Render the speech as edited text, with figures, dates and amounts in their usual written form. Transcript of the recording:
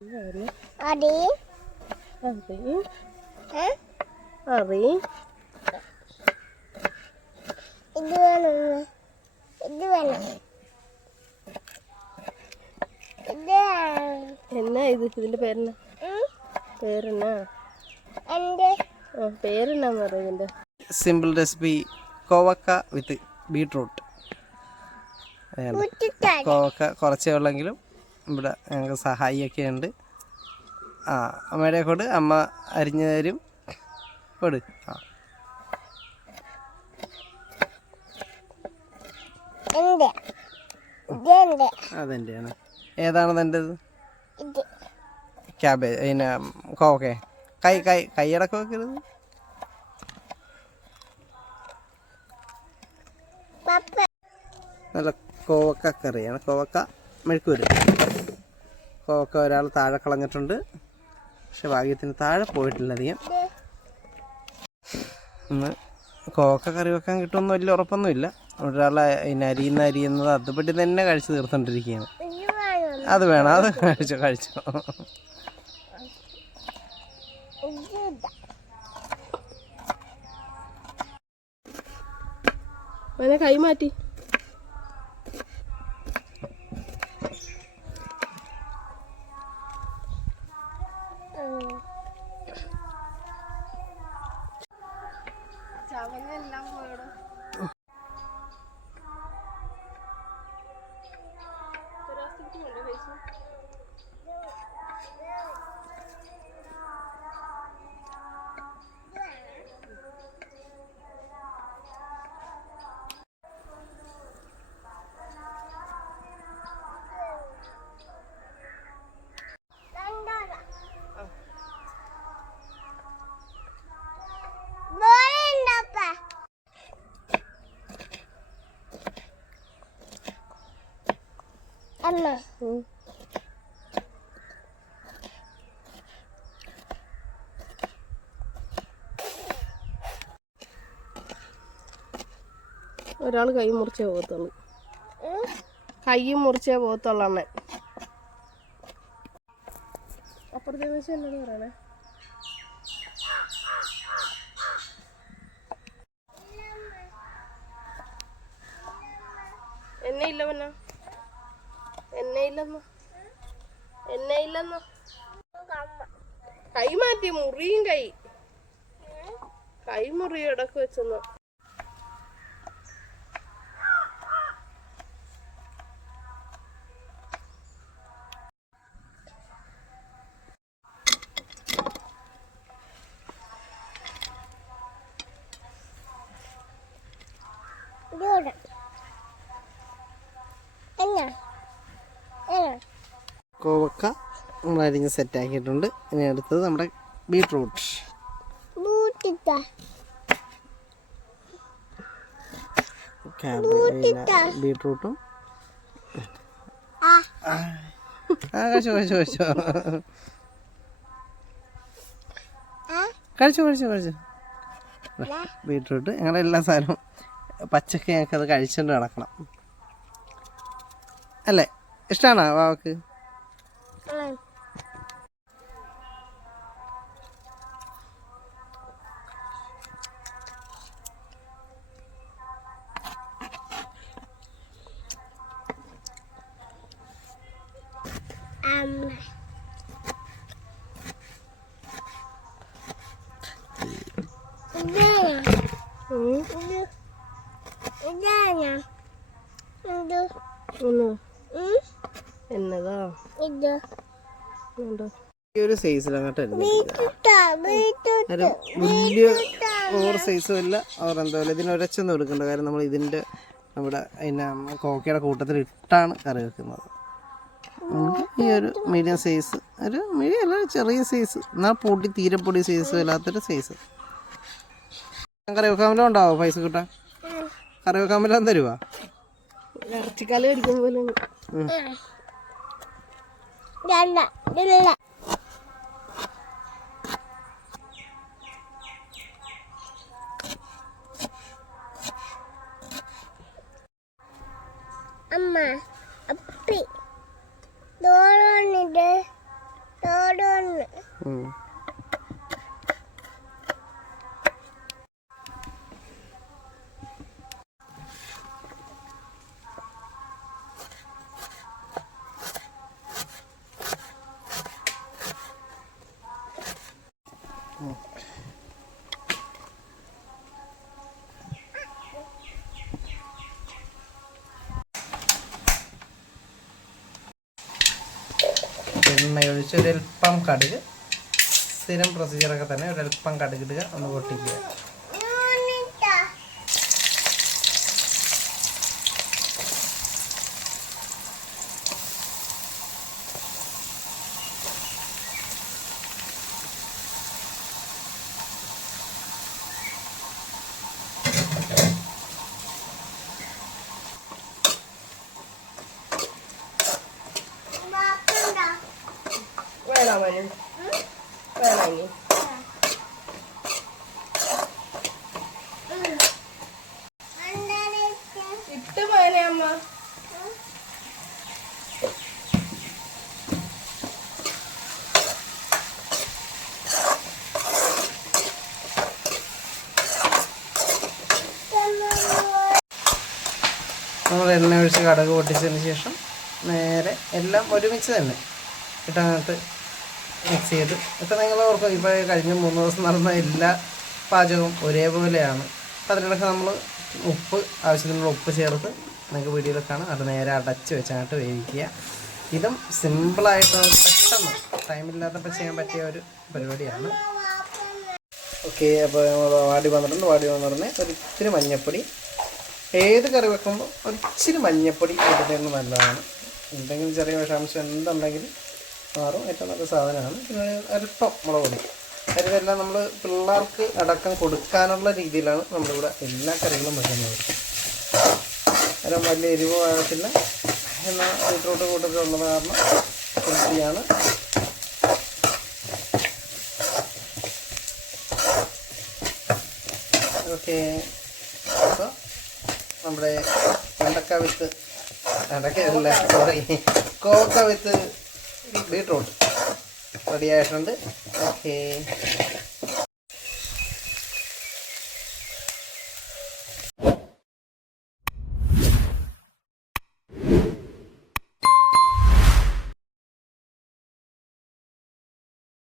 Ari. Ari. ഇത് വേണം. എന്നാ ഇത് ഇതിന്റെ പേരെന്നാ? പേരെന്നാ? പേരെന്നാന്ന് പറയാ ഇതിന്റെ? സിമ്പിൾ റെസിപ്പി കോവക്ക വിത്ത് ബീട്രൂട്ട്. കോവക്ക കുറച്ചേ ഉള്ളെങ്കിലും ഇവിടെ ഞങ്ങൾക്ക് സഹായിയൊക്കെ ഉണ്ട്. അമ്മയുടെ കൊണ്ട് അമ്മ അരിഞ്ഞു തരും. കൊടു. അതെൻ്റെയാണ്. ഏതാണ് എൻ്റെത്? ക്യാബേജ്. പിന്നെ കോവക്കേ കൈയടക്കം വെക്കരുത്. നല്ല കോവക്ക കറിയാണ്. കോവക്ക മെഴുക്കുവരും. കോവക്ക ഒരാൾ താഴെ കളഞ്ഞിട്ടുണ്ട്, പക്ഷെ ഭാഗ്യത്തിന് താഴെ പോയിട്ടില്ല അധികം. ഇന്ന് കോവക്ക കറി വെക്കാൻ കിട്ടുമെന്ന് വലിയ ഉറപ്പൊന്നുമില്ല. ഒരാളെ അരിയുന്നത് അതുപടി തന്നെ കഴിച്ച് തീർത്തോണ്ടിരിക്കുകയാണ്. അത് വേണം, അത് കഴിച്ചോ. കൈ മാറ്റി. ചവനെല്ലാം പോയടോ. ഒരാൾ കൈ മുറിച്ചേ പോകത്തുള്ളൂ. കൈ മുറിച്ചേ പോകത്തുള്ളൂ അണ്ണൻ. അപ്പുറത്തെ വെച്ച് എന്നോട് പറയണേ. എന്നെ ഇല്ലെന്ന് കൈ മാറ്റി. മുറിയും കൈ മുറി ഇടക്ക് വെച്ചെന്ന്. കോവക്ക നമ്മൾ അരിഞ്ഞ് സെറ്റാക്കിയിട്ടുണ്ട്. ഇനി അടുത്തത് നമ്മുടെ ബീട്രൂട്ട്. ബീട്രൂട്ടും കഴിച്ചു. ബീട്രൂട്ട് ഞങ്ങളുടെ എല്ലാ സാധനവും പച്ചക്ക് ഞങ്ങൾക്കത് കഴിച്ചുകൊണ്ട് നടക്കണം അല്ലേ? ഇഷ്ടമാണോ വാവക്ക്? എന്നതാ ഒരു സൈസിലങ്ങോട്ട് വലിയ ഓവർ സൈസും അല്ല അവർ എന്താ പറയുക. ഇതിന് ഒരച്ചൊന്നും എടുക്കണ്ട, കാരണം നമ്മൾ ഇതിൻ്റെ നമ്മുടെ കോക്കയുടെ കൂട്ടത്തിൽ ഇട്ടാണ് കറി വെക്കുന്നത്. ഈ ഒരു മീഡിയം സൈസ്, ഒരു മീഡിയം അല്ല ചെറിയ സൈസ്, എന്നാൽ തീരെ പൊടി സൈസ് അല്ലാത്തൊരു സൈസ്. കറി വെക്കാൻ വല്ലതും ഉണ്ടാവോ? പൈസ കിട്ടാൻ കറി വെക്കാൻ വല്ലതും തരുവാ? ഇറച്ചിക്കാല് മേടിക്കും പോലെ. അമ്മ അപ്പി ദോറോണിത് എണ്ണ ഒഴിച്ച് ഒരൽപ്പം കടുക്, സ്ഥിരം പ്രൊസീജിയറൊക്കെ തന്നെ, ഒരൽപ്പം കടുകിടുക, ഒന്ന് പൊട്ടിക്കുക. വേണം ഇനി ഇട്ട് മോനെ അമ്മ. നമ്മൾ എണ്ണ ഒഴിച്ച് കടുക് പൊട്ടിച്ചതിന് ശേഷം നേരെ എല്ലാം ഒരുമിച്ച് തന്നെ ഇട്ടങ്ങോട്ട് മിക്സ് ചെയ്ത്. ഇപ്പം നിങ്ങൾ ഓർക്കും ഇപ്പോൾ കഴിഞ്ഞ 3 ദിവസം നടന്ന എല്ലാ പാചകവും ഒരേപോലെയാണ്. അപ്പം അതിനിടയ്ക്ക് നമ്മൾ ആവശ്യത്തിനുള്ള ഉപ്പ് ചേർത്ത് നിങ്ങൾക്ക് വീഡിയോയിലൊക്കെ കാണാം. അത് നേരെ അടച്ച് വെച്ചങ്ങോട്ട് വേവിക്കുക. ഇതും സിമ്പിളായിട്ട് നമുക്ക് പെട്ടെന്ന് ടൈമില്ലാത്തപ്പോൾ ചെയ്യാൻ പറ്റിയ ഒരു പരിപാടിയാണ്. ഓക്കെ, അപ്പോൾ നമ്മൾ വാടി വന്നിട്ടുണ്ടെങ്കിൽ ഒരിത്തിരി മഞ്ഞൾപ്പൊടി. ഏത് കറി വെക്കുമ്പോൾ ഒരിച്ചിരി മഞ്ഞൾപ്പൊടി ഇടുന്നത് നല്ലതാണ്. എന്തെങ്കിലും ചെറിയ വിഷാംശം എന്തുണ്ടെങ്കിലും മാറും. ഏറ്റവും നല്ല സാധനമാണ്. പിന്നെ അല്പം മുളക് പൊടി. ഇതെല്ലാം നമ്മൾ പിള്ളേർക്ക് അടക്കം കൊടുക്കാനുള്ള രീതിയിലാണ് നമ്മളിവിടെ എല്ലാ കറികളും വെക്കുന്നത്. അതിന് വലിയ എരിവ് ആകത്തില്ല. എന്നാൽ ബീട്രൂട്ട് കൂട്ടൊക്കെ ഉള്ളത് കാരണം ഹെൽത്തിയാണ്. ഓക്കെ, അപ്പോൾ നമ്മുടെ വെണ്ടക്ക വിത്ത് കോവക്ക വിത്ത് ബീട്രൂട്ട് റെഡി ആയിട്ടുണ്ട്. ഓക്കെ.